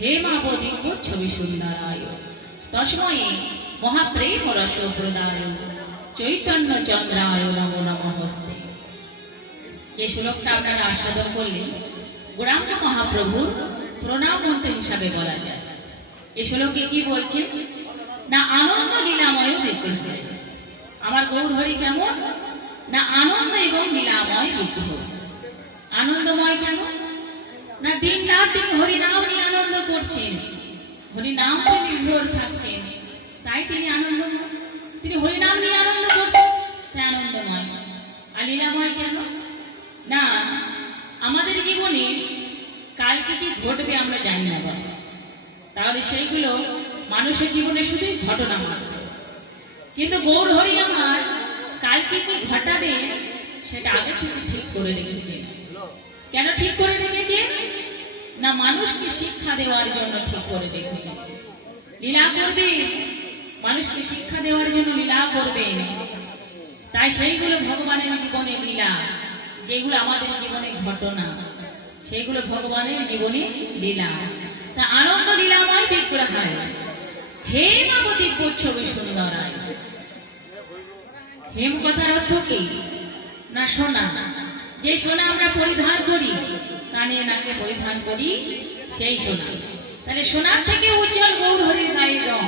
হেমাবতী ছবি সুন্দরায় তস্মৈ মহাপ্রেম রস প্রদায় চৈতন্য চন্দ্রায় নমো নমস্তে। এই শ্লোকটা আপনারা আস্বাদন করলেন গৌরাঙ্গ মহাপ্রভুর প্রণাম মন্ত্র হিসাবে বলা যায়। এই শ্লোকে কি বলছে না আনন্দ লীলাময় বিগ্রহ। আমার গৌরহরি কেমন না আনন্দ এবং লীলাময় বিগ্রহ। আনন্দময় কেন না দিন রাত তিনি হরিনাম নিয়ে আনন্দ করছেন, হরিনাম নির্ভর থাকছেন, তাই তিনি আনন্দময়। তিনি হরিনাম নিয়ে আনন্দ করছেন তাই আনন্দময়। আর লীলাময় কেন না আমাদের জীবনে কালকে কি ঘটবে আমরা জানি না বাবা, তাহলে সেইগুলো মানুষের জীবনে শুধুই ঘটনা মাত্র। কিন্তু গৌর হরি আমার কালকে কি ঘটাবে সেটা আগে থেকে ঠিক করে রেখেছে। কেন ঠিক করে রেখেছে না মানুষকে শিক্ষা দেওয়ার জন্য ঠিক করে রেখেছে। লীলা করবে, মানুষকে শিক্ষা দেওয়ার জন্য লীলা করবে, তাই সেইগুলো ভগবানের জীবনে লীলা, যেগুলো আমাদের জীবনে ঘটনা সেইগুলো ভগবানের জীবনে লীলা। তা আনন্দ লীলাময় বিগ্রহায় হেমাবতী ছবি সুন্দরায়। হেম কথার অর্থ কি না সোনা, যে সোনা আমরা পরিধান করি, কানে নাকে পরিধান করি সেই সোনা। তাহলে সোনার থেকে উজ্জ্বল গৌর হরির গায়ের রং।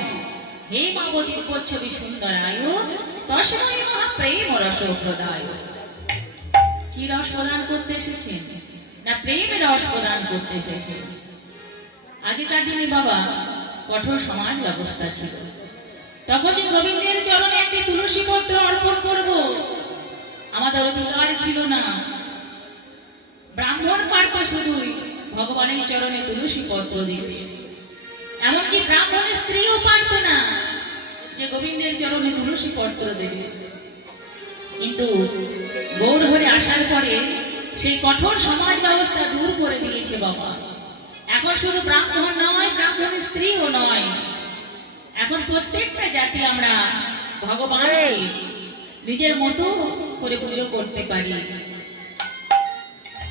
হেমাবতী ছবি সুন্দরায় তস্মৈ মহাপ্রেম রস প্রদায়। কি রস প্রদান করতে এসেছেন না প্রেমের রস প্রদান করতে এসেছেন। আগেকার দিনে বাবা কঠোর সমাজ ব্যবস্থা ছিল, তখন যে গোবিন্দের চরণে একটি তুলসী পত্র অর্পণ করব আমাদের অধিকার ছিল না। ব্রাহ্মণ পারত শুধুই ভগবানের চরণে তুলসী পত্র দিতে, এমনকি ব্রাহ্মণের স্ত্রীও পারত না যে গোবিন্দের চরণে তুলসী পত্র দেবে। কিন্তু গৌর হরি আসার পরে সেই কঠোর সমাজ ব্যবস্থা দূর করে দিয়েছে বাবা। এখন শুধু ব্রাহ্মণ নয়, ব্রাহ্মণের স্ত্রীও নয়, এখন প্রত্যেকটা জাতি আমরা ভগবানকে নিজের মতো করে পুজো করতে পারি।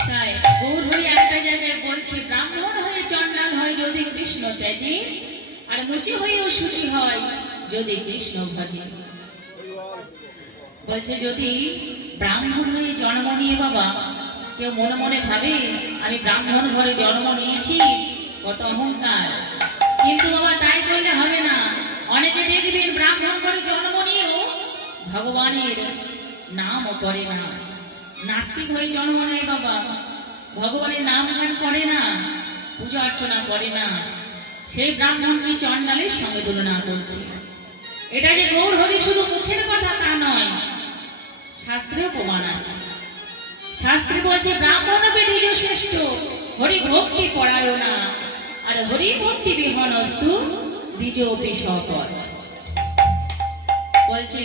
তাই গৌর হরি একটা জায়গায় বলছে ব্রাহ্মণ হয়ে চন্ডাল হয় যদি কৃষ্ণ ত্যাজি, আর মুচি হয়েও শুচি হয় যদি কৃষ্ণ ভজে। বলছে যদি ব্রাহ্মণ হয়ে জন্ম নিয়ে বাবা কেউ মনে মনে ভাবে আমি ব্রাহ্মণ ঘরে জন্ম নিয়েছি, কত অহংকার। কিন্তু বাবা তাই করলে হবে না। অনেকে দেখবেন ব্রাহ্মণ ঘরে জন্ম নিয়েও ভগবানের নামও করে না, নাস্তিক হয়ে জন্ম নেয় বাবা, ভগবানের নাম গান করে না, পূজা অর্চনা করে না, সেই ব্রাহ্মণকে চন্ডালের সঙ্গে তুলনা করছে। এটা যে গৌর হরি শুধু মুখের কথা তা নয়, শাস্ত্রেও প্রমাণ আছে। শাস্ত্রে বলছে ব্রাহ্মণ দ্বিজ শ্রেষ্ঠ হরি ভক্তি পরায়ণা, আর হরি ভক্তি বিহনস্তু দ্বিজোপি সপচ। বলছে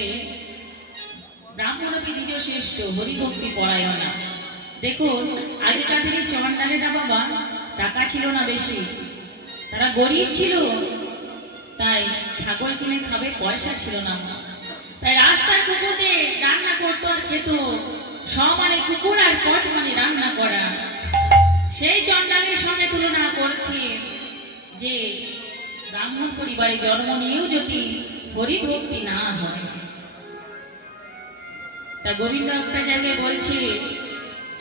ব্রাহ্মণ দ্বিজ শ্রেষ্ঠ হরি ভক্তি পরায়ণা। দেখুন আগেকার দিনে চন্ডালেরা বাবা টাকা ছিল না বেশি, তারা গরিব ছিল, তাই ছাগল কিনে খাবে পয়সা ছিল না, তাই রাস্তার কুকুরদের রান্না করতো আর খেত। সমানে কুকুর আর পচ মানে রান্না করা। সেই চন্ডালের সঙ্গে তুলনা করছে যে ব্রাহ্মণ পরিবারে জন্ম নিয়েও যদি হরি ভক্তি না হয়। তা গোবিন্দ একটা জায়গায় বলছে,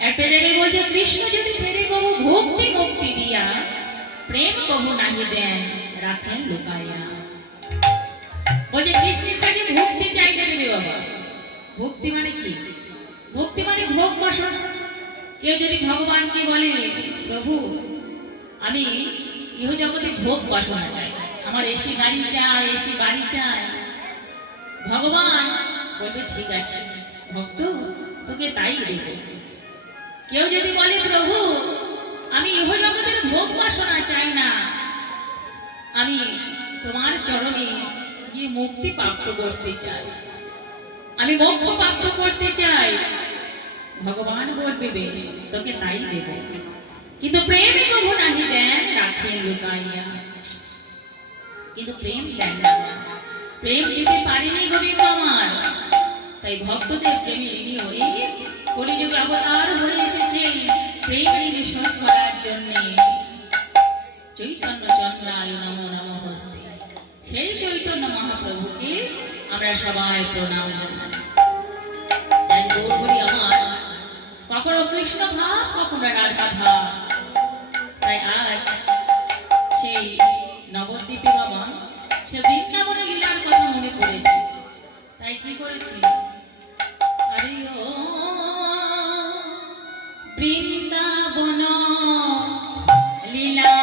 একটা জায়গায় বলছে কৃষ্ণ যদি ফেরে কবু ভক্তি মুক্তি দিয়া, প্রেম কবু নাহি দেন রাখেন লুকাইয়া। বলছে কৃষ্ণের কাছে ভক্তি চাইতে দেবে বাবা। ভক্তি মানে কি? ভক্তি মানে ভোগ বাসনা। কেউ যদি ভগবানকে বলে প্রভু আমি ইহ জগতে ভোগ বাসনা চাই, আমার এসি গাড়ি চাই, এসি বাড়ি চাই, ভগবান বলবে ঠিক আছে ভক্ত তোকে তাই দেবে। কেউ যদি বলে প্রভু আমি ইহ জগতের ভোগ বাসনা চাই না, আমি তোমার চরণে গিয়ে মুক্তি প্রাপ্ত করতে চাই, আমি মোক্ষ প্রাপ্ত করতে চাই, ভগবান বলবে বেশ তোকে তাই দেব। কিন্তু প্রেমে কবু নাহি দেন রাখেন লুকাইয়া। কিন্তু প্রেম দেন না, প্রেম দিতে পারিনি গোবিন্দ আমার। তাই ভক্তদের প্রেমে ঋণী হয়ে কলিযুগে অবতার হয়ে এসেছেন প্রেম ঋণ শোধ করার জন্য। চৈতন্য চন্দ্রায় নমো নমস্তে। সেই চৈতন্য মহাপ্রভুকে আমরা সবাই প্রণাম জানাই। তাই গৌরহরি আমার কখনো কৃষ্ণ ভাব, কখনো রাধা ভাব। তাই আজ সেই নবদ্বীপে বাবা সে বৃন্দাবনের লীলার কথা মনে পড়েছে। তাই কি করেছি, আরে ও বৃন্দাবন লীলা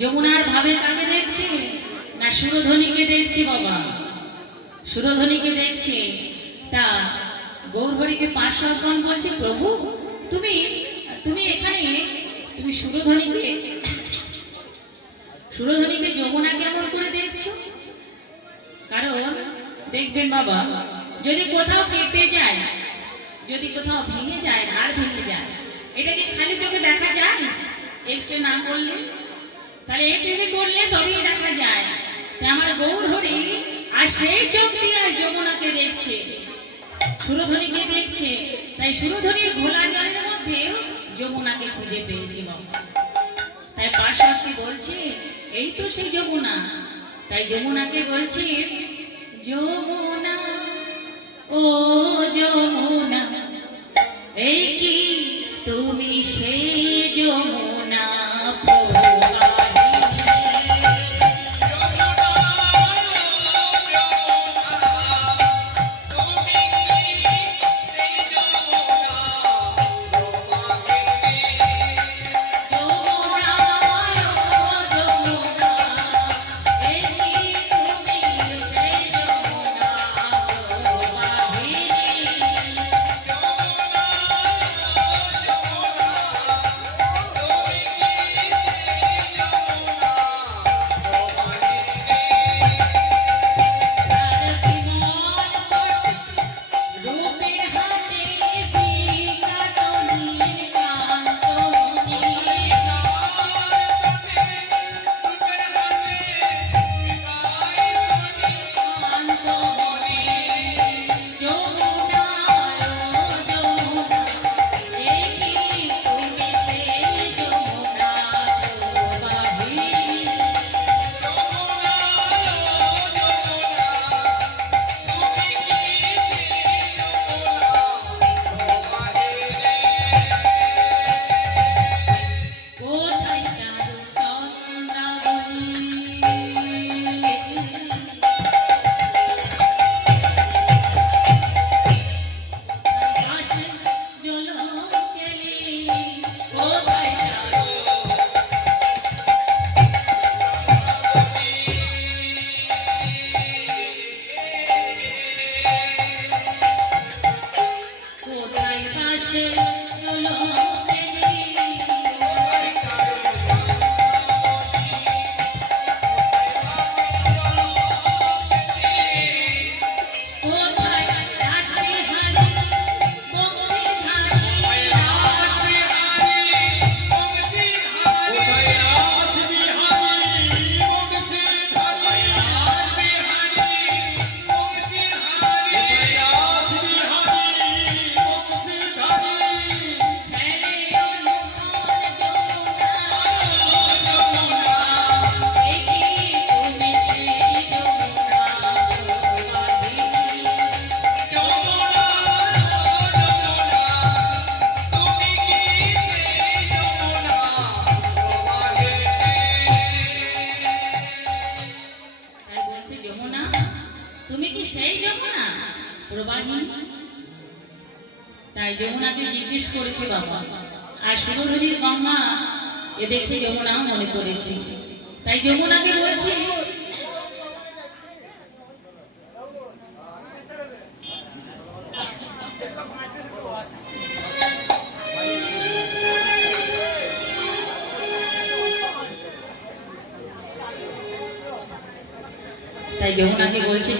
যমুনার ভাবে কাকে দেখছি না সুরধ্বনিকে দেখছি বাবা, সুরধ্বনিকে দেখছি। তা গৌরহরিকে পার্শ্বগণ বলছে, প্রভু তুমি তুমি এখানে তুমি সুরধ্বনিকে যমুনা কেমন করে দেখছো? কারণ দেখবেন বাবা, যদি কোথাও কেটে যায়, যদি কোথাও ভেঙে যায়, ধার ভেঙে যায়, এটাকে খালি চোখে দেখা যায়? এক্সরে না করলে, তাহলে এক্সরে করলে তবেই দেখা যায়। আমার গৌরহরি আর সেই চোখ দিয়ে যমুনাকে দেখছে, সুরধ্বনিকে দেখছে। তাই সুরধ্বনির ঘোলা জলের মধ্যে যমুনাকে খুঁজে পেয়েছি বাবা। তাই পার্শ্বর্তী বলছে, এই তো সেই যমুনা। তাই যমুনাকে বলছি, যমুনা ও যমুনা, এই কি তুমি সেই যমুনা আসে লোকে তাই যমুনাকে জিজ্ঞেস করেছে বাবা, আর সুরধুরীর গঙ্গা এ দেখে যমুনা মনে করেছে, তাই যমুনাকে বলছে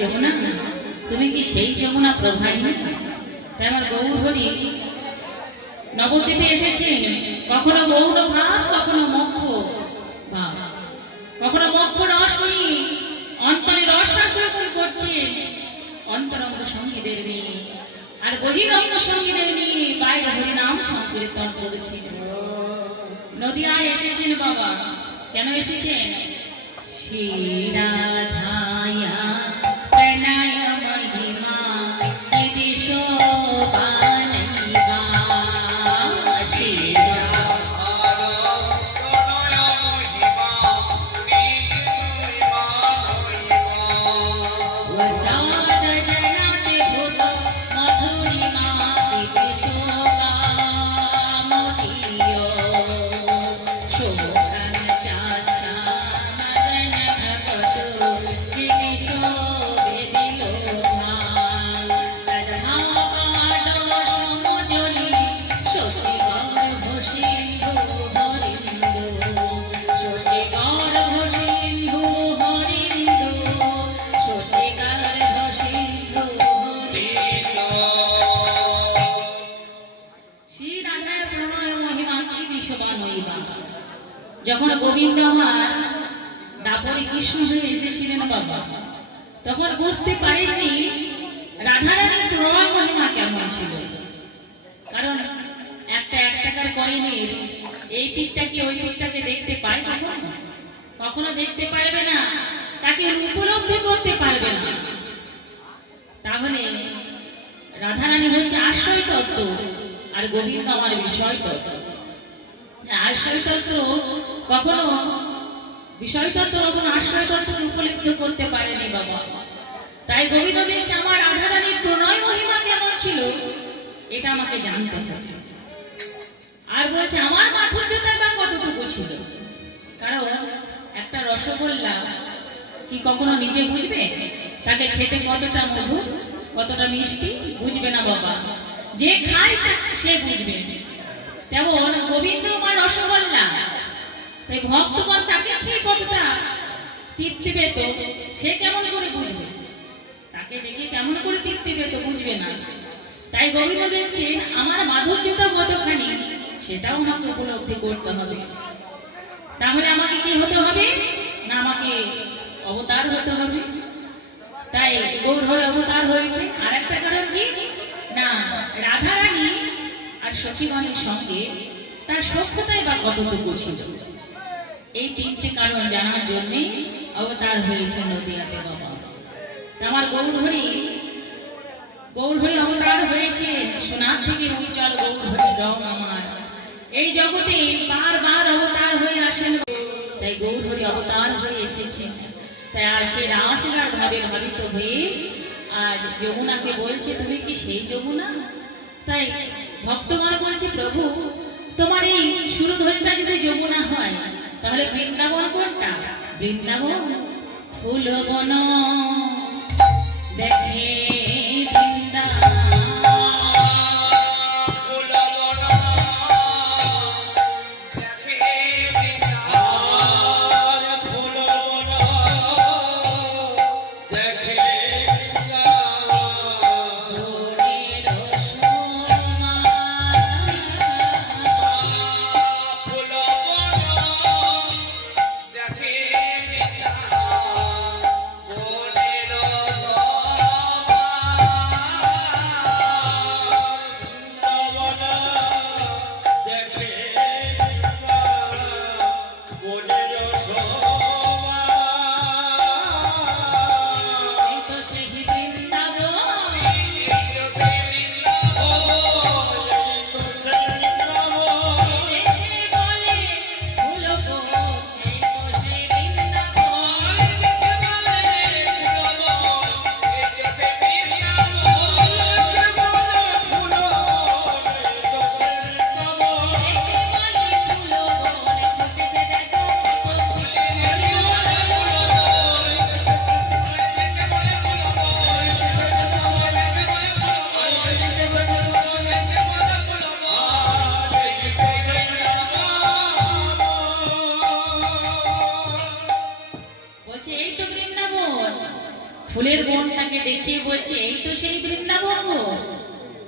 যমুনা তুমি কি সেই যমুনা প্রবাহিনী? তাই আমার গৌরহরি নবদ্বীপে এসেছেন, কখনো গৌর ভাব, কখনো মোক্ষ ভাব, কখনো মোক্ষ রস নিয়ে অন্তরে রস আস্বাদন করছেন অন্তরঙ্গ সঙ্গীদের নিয়ে, আর বহিরঙ্গ সঙ্গীদের নিয়ে বাইরে হরিনাম সংকীর্তন করেছেন। নদিয়ায় এসেছেন বাবা, কেন এসেছেন? শ্রীরাধায়া প্রণয় মহিমা দিদি শোভানৈবা, वसाद जनाते भूत मधुरिमा दिदी शोभा मोदियो शोभन चाशा मदन भगत दिदी शोभे दिलो भान तदहा पाडो समजली शोची गर्भ सिंधु हरिंदु, शोची गर्भ सिंधु हरिंदु, शोची गर्भ सिंधु हरिंदु। শ্রী রাধার প্রণয় মহিমা কি দিশবান হইবা। যখন গোবিন্দ আমার দাপরে কৃষ্ণ হয়ে এসেছিলেন বাবা, তখন বুঝতে পারেননি রাধারানীর প্রণয় মহিমা কেমন ছিল। কারণ এক টাকার কয়েনের এই টিকটাকে ওই টিকটাকে দেখতে পায় কখনো? কখনো দেখতে পারবে না, তাকে উপলব্ধি করতে পারবে না। তাহলে রাধারানী হচ্ছে আশ্রয় তত্ত্ব, আর গোবিন্দ আমার বিষয় তত্ত্ব। আশ্রয় তত্ত্ব কখনো বিষয় তত্ত্ব, কখনো আশ্রয় তত্ত্বকে উপলব্ধি করতে পারেনি বাবা। তাই গোবিন্দ দেখছে আমার রাধারানীর প্রণয় মহিমা কেমন ছিল, এটা আমাকে জানতে হবে। আর বলছে আমার মাধুর্যতা বা কতটুকু ছিল। কারণ একটা রসগোল্লা কি কখনো নিজে বুঝবে তাকে খেতে কতটা মধুর, কতটা মিষ্টি? বুঝবে না বাবা, যে খায় সে বুঝবে। তেমন গোবিন্দ আমার রসগোল্লা, তাই ভক্তগণ তাকে খেয়ে কতটা তৃপ্তি পেত সে কেমন করে বুঝবে? তাকে দেখে কেমন করে তৃপ্তি পেত বুঝবে না। তাই গোবিন্দ দেখছে আমার মাধুর্যতা কতখানি, সেটাও আমাকে উপলব্ধি করতে হবে। তাহলে আমাকে কি হতে হবে না, আমাকে অবতার হতে হবে। তাই গৌর হয়ে অবতার হয়েছে। আর একটা কারণ কি না, রাধারানী আর সখীগণের সঙ্গে তার সখ্যতাই বা কতটুকু ছিল, এই তিনটি কারণ জানার জন্য অবতার হয়েছে নদিয়াতে বাবা। আমার গৌরহরি অবতার হয়েছে, সোনার থেকে উজ্জ্বল গৌরহরি রং আমার এই জগতে বারবার অবতার হয়ে আসেন। তাই গৌরহরি অবতার হয়ে এসেছে। তাই আসে রাসরার ভাবে ভাবিত হয়ে আজ যমুনাকে বলছে তুমি কি সেই যমুনা? তাই ভক্তগণ বলছে প্রভু তোমার এই সুরধরিটা যদি যমুনা হয় তাহলে বৃন্দাবন কোনটা? বৃন্দাবন ফুলবন দেখে বৃন্দাবন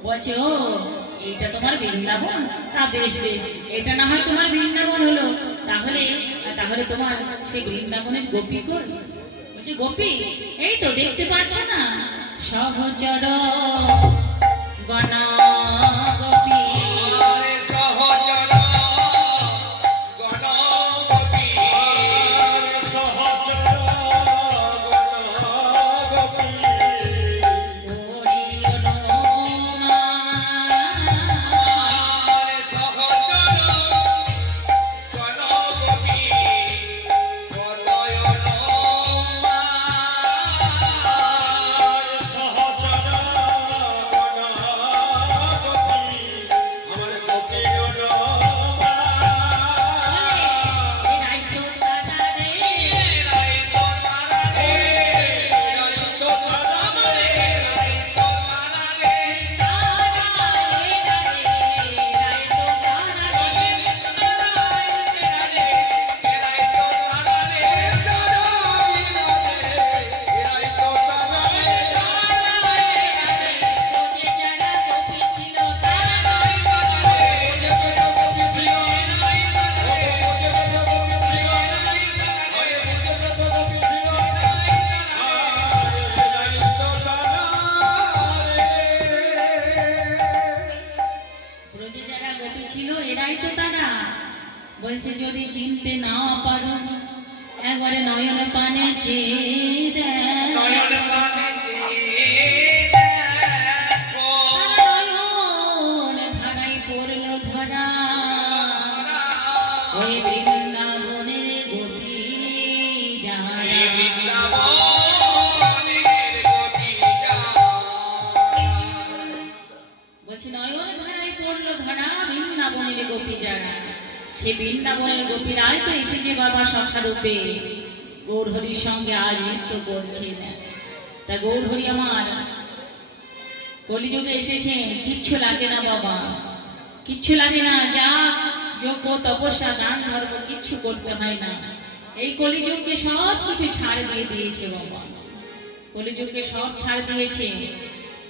বলছে ও এইটা তোমার বৃন্দাবন, তা বেশ বেশ, এটা না হয় তোমার বৃন্দাবন হলো, তাহলে তাহলে তোমার সেই বৃন্দাবনের গোপী কই? বলছে গোপী এই তো দেখতে পাচ্ছ না, সহচর গণ গোপী। বলছে যদি চিনতে না পারো একবারে নয়ন পানে চেয়ে নয়ন ধারাই পড়ল ধরা, ওই বৃন্দাবনের গোপী বলছে নয়ন ধারাই পড়ল ধরা বৃন্দাবনের গোপী যারা, সে বৃন্দাবনের গোপীরাই তো এসেছে বাবা সখারূপে গৌরহরির সঙ্গে আর নৃত্য করছেন। তা গৌরহরি আমার কলিযুগে এসেছে, কিচ্ছু লাগে না বাবা, কিচ্ছু লাগে না, যা যোগ্য তপস্যা দান ধর্ম কিচ্ছু করতে হয় না। এই কলিযুগকে সব কিছু ছাড় দিয়ে দিয়েছে বাবা, কলিযুগকে সব ছাড় দিয়েছে।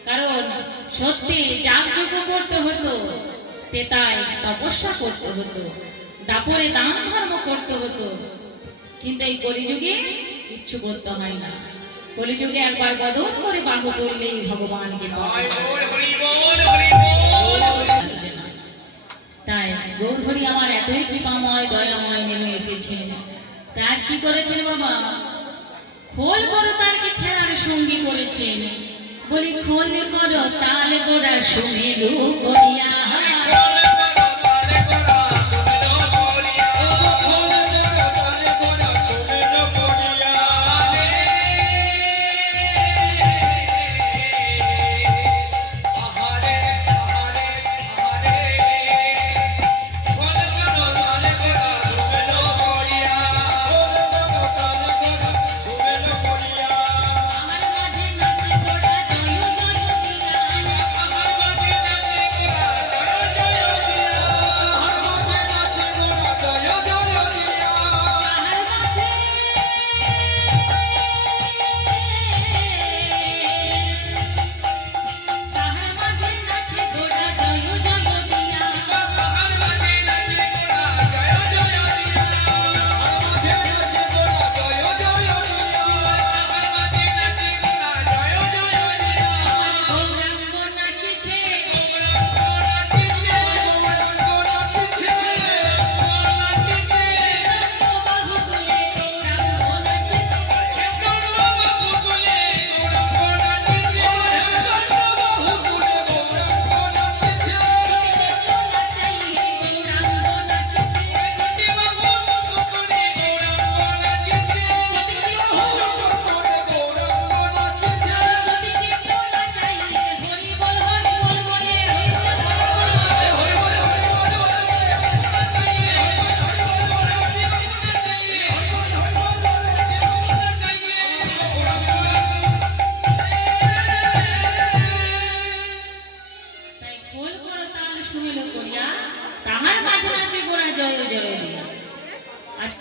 কারণ সত্যি যাগযজ্ঞ করতে হতো, তেতায় তপস্যা করতে হতো, দাপরে দান ধর্ম করতে হতো, কিন্তু এই কলিযুগে কিচ্ছু করতে হয় না। কলিযুগে একবার বদন করে বাহু তুললেই ভগবানকে পাওয়া। তাই গৌরহরি আমার এতই কৃপাময় দয়াময় নেমে এসেছেন। তা আজ কি করেছেন বাবা? খোল করো তালকে খেলার সঙ্গী করেছেন। বলি খোল করো তাল গোড়া শুনিলু করিয়া,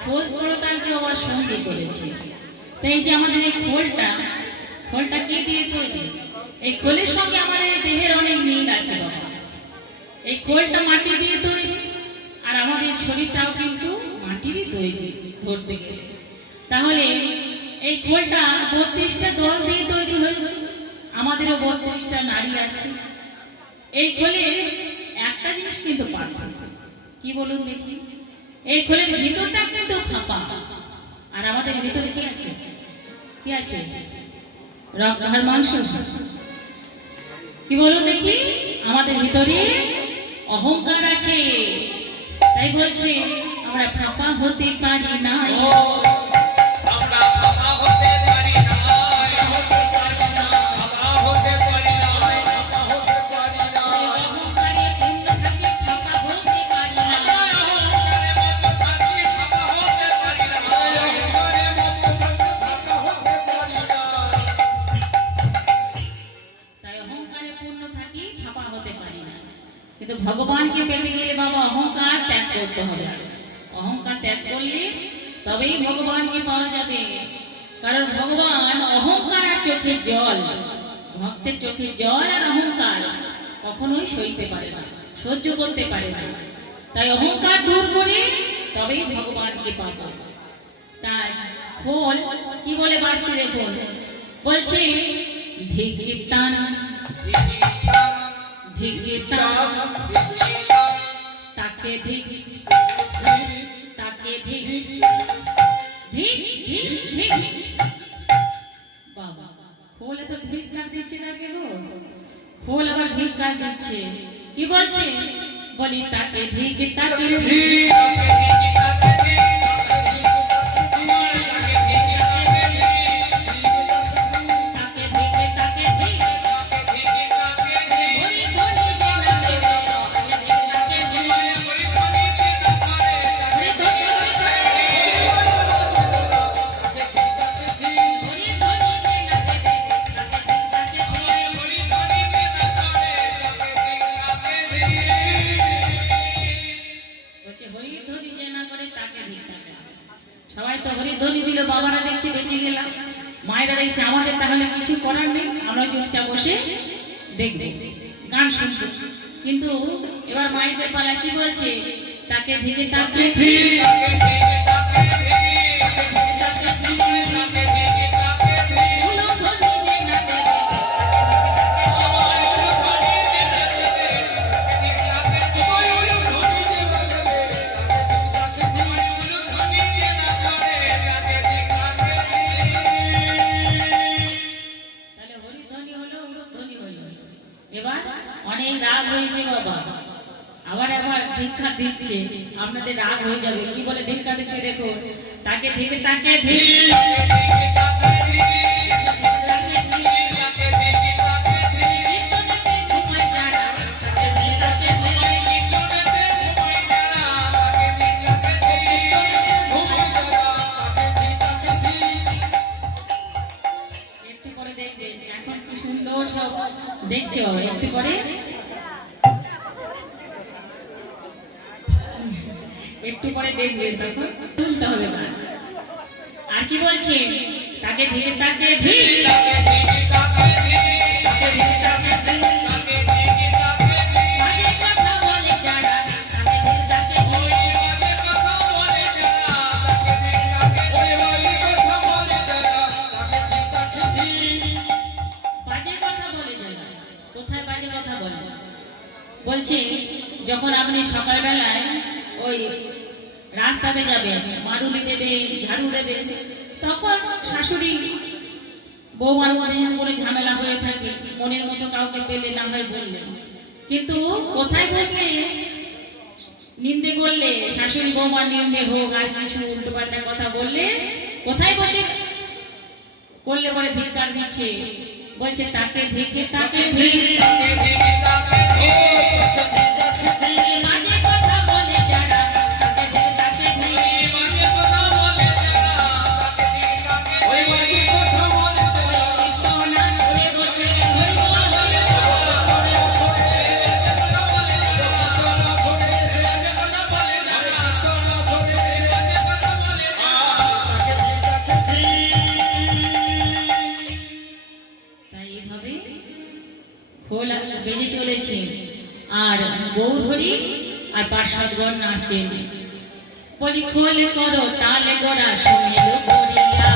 খোল করতালকে আমার সঙ্গে করেছে। তাই যে আমাদের এই খোলটা কি দিয়ে তৈরি? এই খোলের সঙ্গে আমাদের দেহের অনেক মিল আছে। এই খোলটা মাটি দিয়ে তৈরি, আর আমাদের শরীরটাও কিন্তু মাটিরই তৈরি ধরতে গেলে। তাহলে এই খোলটা 32টা দল দিয়ে তৈরি হয়েছে, আমাদেরও 32টা নারী আছে। এই খোলের একটা জিনিস কিন্তু পার্থক্য, কি বলুন দেখি? এই খোলের ভিতরটা কিন্তু ফাঁপা, আর আমাদের ভিতরে কি আছে? কি আছে? রক্ত আর মাংস। কি বলুন দেখি? আমাদের ভিতরে অহংকার আছে, তাই বলছে আমরা ফাঁপা হতে পারি না। কিন্তু ভগবানকে পেতে গেলে বাবা অহংকার ত্যাগ করতে হবে। অহংকার ত্যাগ করলে তবেই ভগবানকে পাওয়া যাবে। কারণ ভগবান অহংকার আর চোখের জল, ভক্তের চোখের জল আর অহংকার কখনোই সইতে পারে না, সহ্য করতে পারে না। তাই অহংকার দূর করে তবেই ভগবানকে পাবো। তাই খোল কি বলে বাঁশি? দেখুন বলছে ধিকিতান ধিকিতান তাকে ধিক তাকে ধিক ধিক ধিক ধিক। বাবা খোল তো ধিক কার দিচ্ছে না কেন? খোল আবার ধিক কার দিচ্ছে, কি বলছে? বলি তাকে ধিক তাকে ধিক সবাই তো হরিধ্বনি দিল, বাবারা দেখছি বেঁচে গেলাম, মায়েরা দেখছি আমাদের তাহলে কিছু করার নেই, আমরা চুপচাপ বসে দেখবো, গান শুনবো। কিন্তু এবার মায়েদের পালা কি বলছে? তাকে ধীরে তাকে অনেক রাগ হয়েছে বাবা, আবার আবার ধিক্ষা দিচ্ছে, আপনাদের রাগ হয়ে যাবে। কি বলে ধিক্ষা দিচ্ছে? দেখো তাকে ধীরে তাকে একটু পরে দেখবেন, এখন কি সুন্দর সব দেখছে বাবা, একটু পরে একটু পরে দেখবেন, তখন তুলতে হবে গান। আর কি বলছে? তাকে ধীরে তাকে বাজে কথা বলে যারা, কোথায় বাজে কথা বলে? বলছি যখন আপনি সকালবেলায় ওই রাস্তাতে যাবেন, মারুলি দেবে, ঝাড়ু দেবে, তখন শাশুড়ি বৌমার মধ্যে করে ঝামেলা হয়ে থাকে, মনের মতো কাউকে পেলে না হয় বললেন। কিন্তু কোথায় বসলে নিন্দে করলে, শাশুড়ি বৌমার নিন্দে হোক আর কিছু উল্টো পাল্টা কথা বললে, কোথায় বসে করলে পরে ধিক্কার দিচ্ছে, বলছে তাকে ধিকে তাকে বেজে চলেছে। আর গৌরহরি আর পার্শ্বদগণ নাচছেন। বলি খোল করো তালে গোড়া শুনেলো গড়িয়া,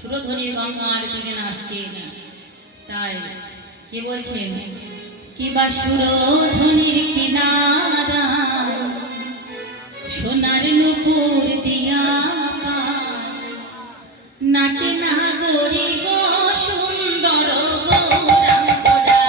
সুরধ্বনির গঙ্গার দিকে নাচছেন। তাই কি বলছেন, কিবা সুরধ্বনির কিনারা সোনার নুপুর দিয়া নাচে না গরি গো সুন্দর গৌরাঙ্গরা।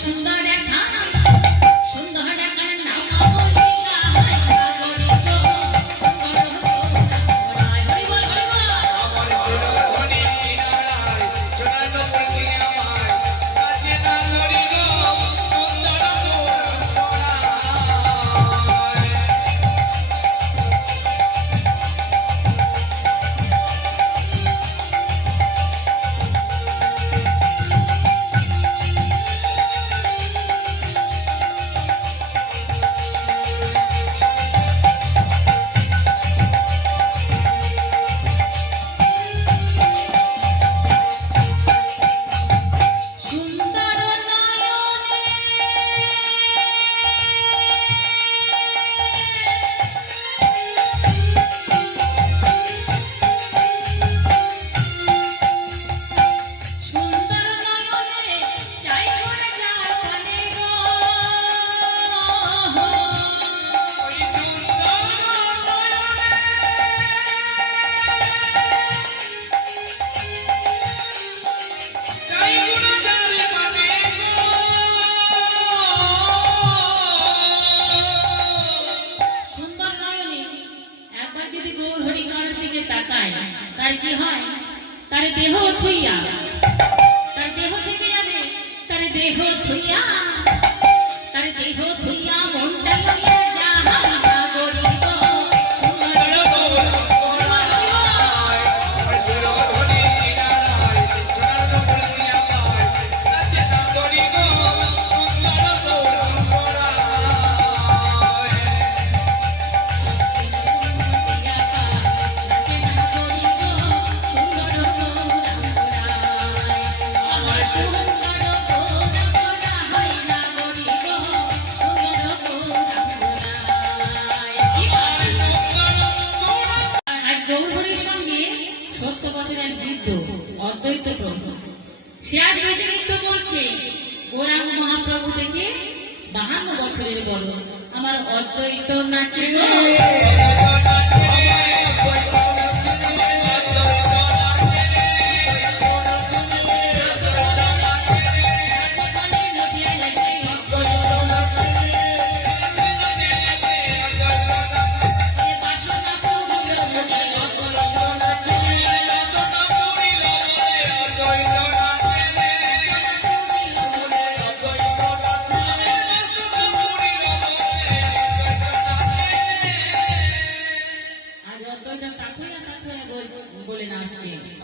সুন্দর দেখা সুন্দর দেখা নাম বলিকা গরিব হরি বল হরি বল আমার সুরধ্বনি কিনারায় সোনার নুপুর দিয়া পায় নাচে না গরিব সুন্দর দেহ থুইয়া, তার দেহ থেকে যাবে, তার দেহ থুইয়া, তার দেহ থুইয়া মনটা লইয়া যাহাই নাগরিক অদ্বৈত প্রভু, সে আজ বেশি নৃত্য করছে। গৌরাঙ্গ মহাপ্রভু থেকে 52 বছরের বড় আমার অদ্বৈত নাচে গো।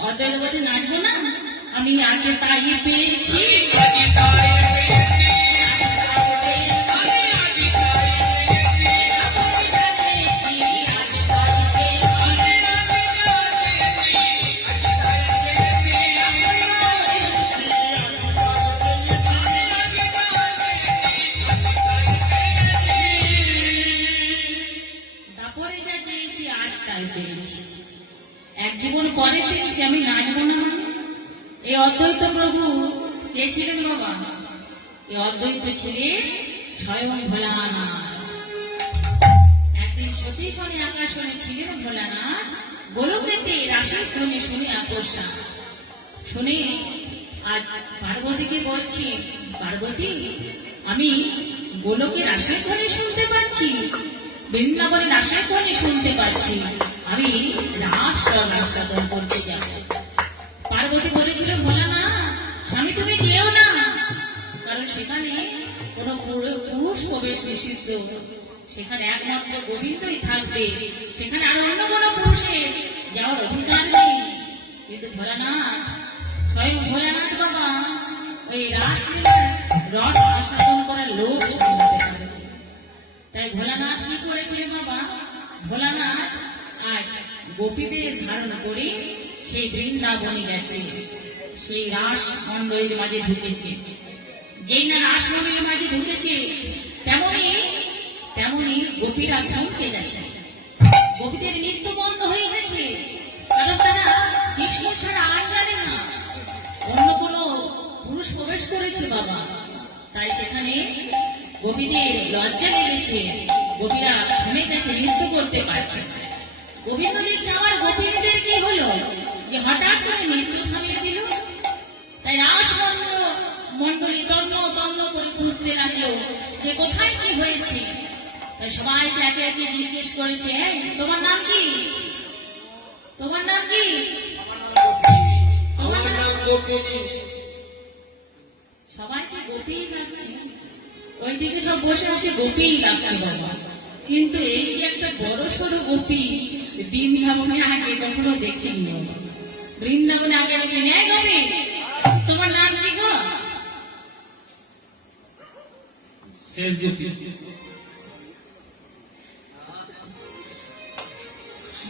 অদ্বৈত বলছে নাচবো না, আমি আজকে তাই পেয়েছি। তারপরে যা চেয়েছি আজ তাই পেয়েছি। এক জীবন পরে পেয়েছি, আমি নাচবো না। এই অদ্বৈত প্রভু কে ছিলেন বাবা? এই অদ্বৈত ছিলেন স্বয়ং ভোলানাথ। একদিন সতী শনি আকাশনে ছিলেন ভোলানাথ, গোলকেতে রাশি শুনে শুনে আকর্ষণ শুনে আজ পার্বতীকে বলছি, পার্বতী আমি গোলকে রাশের ধ্বনি শুনতে পাচ্ছি, বৃন্দাবনের রাশের ধ্বনি শুনতে পাচ্ছি, আমি রাস আস্বাদন করতে যাব। পার্বতী বলেছিল ভোলানা স্বামী তুমি যেও না, কারণ সেখানে কোন পুরুষ প্রবেশ নিষিদ্ধ, সেখানে একমাত্র গোবিন্দই থাকবে, সেখানে আর অন্য কোনো পুরুষের যাওয়ার অধিকার নেই। কিন্তু ভোলানাথ, স্বয়ং ভোলানাথ বাবা ওই রাস রস আস্বাদন করার লোক সামলাতে পারে। তাই ভোলানাথ কি করেছে বাবা? ভোলানাথ আজ গোপীদের ধারণ করে সেই বৃন্দাবনে গেছে, সেই রাস মন্ডলীর মাঝে ঢুকেছে। যেই না রাস মন্ডলীর মাঝে ঢুকেছে তেমনি গোপীরা থমকে গেছে, গোপীদের মৃত্যু বন্ধ হয়ে গেছে, কারণ তারা কৃষ্ণ ছাড়া আর জানে না, অন্য কোনো পুরুষ প্রবেশ করেছে বাবা। তাই সেখানে গোপীদের লজ্জা লেগেছে, গোপীরা থেমে গেছে, নৃত্য করতে পারছে। গোবিন্দদের চাওয়ার গোপীদের কি হলো যে হঠাৎ করে নৃত্য থামিয়ে দিল। তাই রাস মন্ডলী তন্ন তন্ন করে খুঁজতে লাগলো যে কোথায় কি হয়েছে। তাই সবাই একে একে জিজ্ঞেস করেছে, তোমার নাম কি? তোমার নাম কি? সবাইকে গোপী লাগছে, ওইদিকে সব বসে আছে গোপী লাগছে বাবা। কিন্তু এই যে একটা বড় সড়ো গোপী বৃন্দাবনে আগে কখনো দেখিনি বাবা। বৃন্দাবনে আগে আগে নেয় গোপী, তোমার নাম কি গো? শেষ গোপী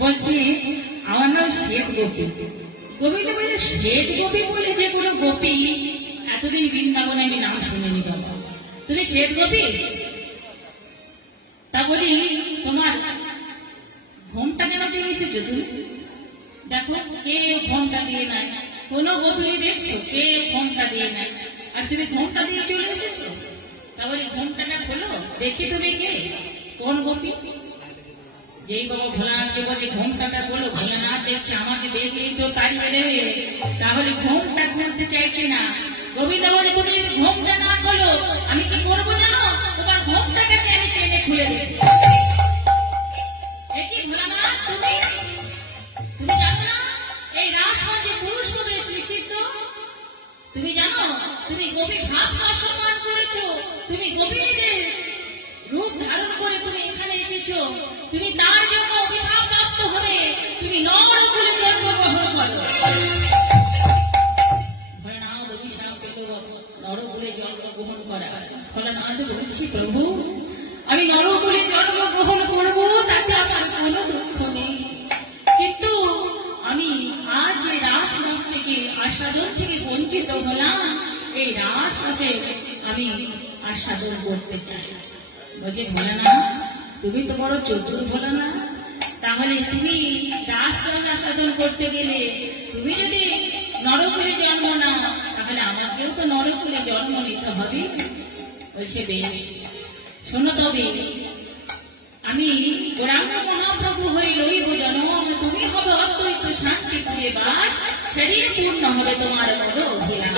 বলছি আমার নাম শেষ গোপী। গোপীটা বলে শেষ গোপী বলে যে কোনো গোপী এতদিন বৃন্দাবনে আমি নাম শুনিনি বাবা, তুমি শেষ গোপী? তা বলি তোমার ঘোমটা কেন দিয়ে এসেছো তুমি? দেখো কে ঘোমটা দিয়ে নাই, কোনো গোপী দেখছো কে ঘোমটা দিয়ে নাই, আর তুমি ঘোমটা দিয়ে চলে এসেছো। তা বলি ঘোমটাটা খোলো দেখি তুমি কে, কোন গোপী? যেই বাবা ভোলানাথকে বলছে ঘোমটাটা বলো, ভোলানাথ দেখছে আমাকে দেখলেই তো তাড়িয়ে দেবে, তাহলে ঘোমটা খুলতে চাইছে না। গোবিন্দ বলে তুমি যদি ঘোমটা না খোলো আমি কি করবো জানো? তোমার ঘোমটাটাকে আমি টেনে খুলে দেব। একই ভোলানাথ তুমি জানো না এই রাস মঞ্চে পুরুষ দিচ্ছ, তুমি তার জন্য অভিশাপ প্রাপ্ত হবে, তুমি নরকুলে জন্মগ্রহণ করো। ভোলানাথ অভিশাপ পেল নরকুলে জন্মগ্রহণ করা। ভোলানাথ বলছি, প্রভু আমি নরকুলে জন্মগ্রহণ করবো, তাতে আমার কোনো দুঃখ নেই, কিন্তু আমি আজ এই রাজরাস থেকে আস্বাদন থেকে বঞ্চিত হলাম, এই রাজরাসে আমি আস্বাদন করতে চাই। বলছে ভোলানাথ তুমি তো বড় চতুর ভোলানাথ, তাহলে তুমি রাজরাস আস্বাদন করতে গেলে তুমি যদি নরকুলে জন্ম নাও, তাহলে আমাকেও তো নরকুলে জন্ম নিতে হবে। বলছে বেশ, শোনো তবে আমি গৌরাঙ্গ মহাপ্রভু হয়ে লইব জন্ম, তুমি হবে অদ্বৈত শান্তিপুরে বাস, শরীর পূর্ণ হবে তোমার মন অভিলাষ।